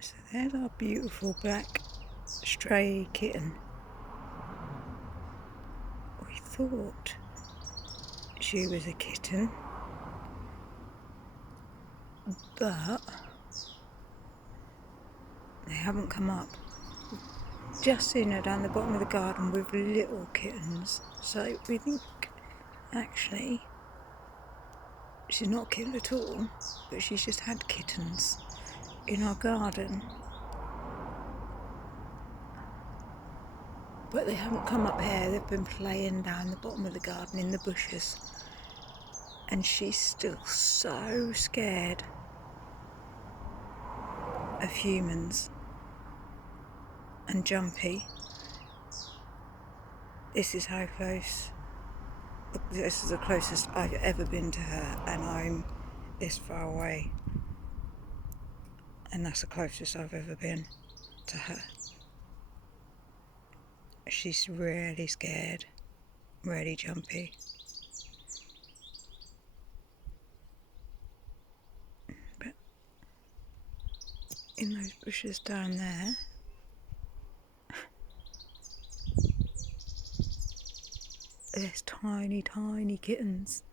So there's our beautiful black stray kitten. We thought she was a kitten, but they haven't come up. Just seen her down the bottom of the garden with little kittens, so we think actually she's not a kitten at all, but she's just had kittens in our garden. But they haven't come up here, they've been playing down the bottom of the garden in the bushes, and she's still so scared of humans and jumpy. This is how close, this is the closest I've ever been to her, and I'm this far away, and that's the closest I've ever been to her. She's really scared, really jumpy. But in those bushes down there, there's tiny, tiny kittens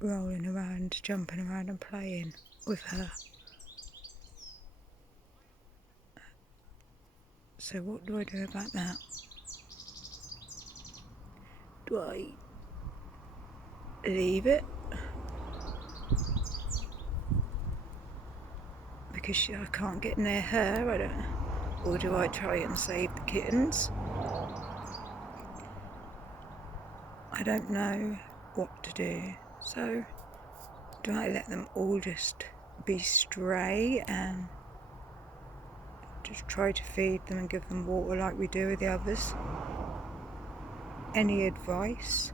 rolling around, jumping around and playing with her. So what do I do about that? Do I leave it because I can't get near her? I don't know. Or do I try and save the kittens? I don't know what to do. So do I let them all just be stray and just try to feed them and give them water like we do with the others? Any advice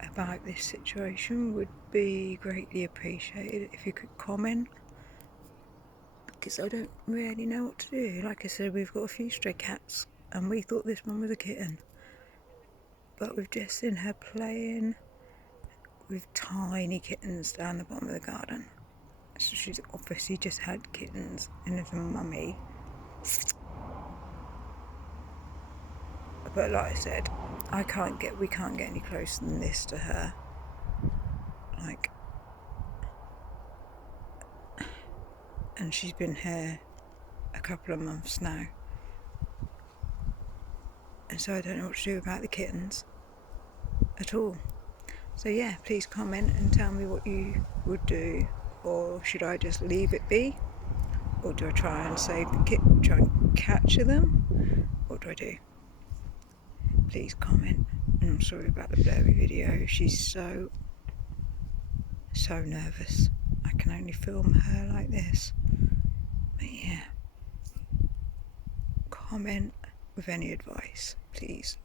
about this situation would be greatly appreciated if you could comment, because I don't really know what to do. Like I said, we've got a few stray cats and we thought this one was a kitten, but we've just seen her playing with tiny kittens down the bottom of the garden. So she's obviously just had kittens and there's a mummy. But like I said, we can't get any closer than this to her. And she's been here a couple of months now. And so I don't know what to do about the kittens at all. So yeah, please comment and tell me what you would do. Or should I just leave it be? Or do I try and save the kitten, try and capture them? What do I do? Please comment. And I'm sorry about the blurry video. She's so nervous. I can only film her like this. But yeah, comment with any advice, please.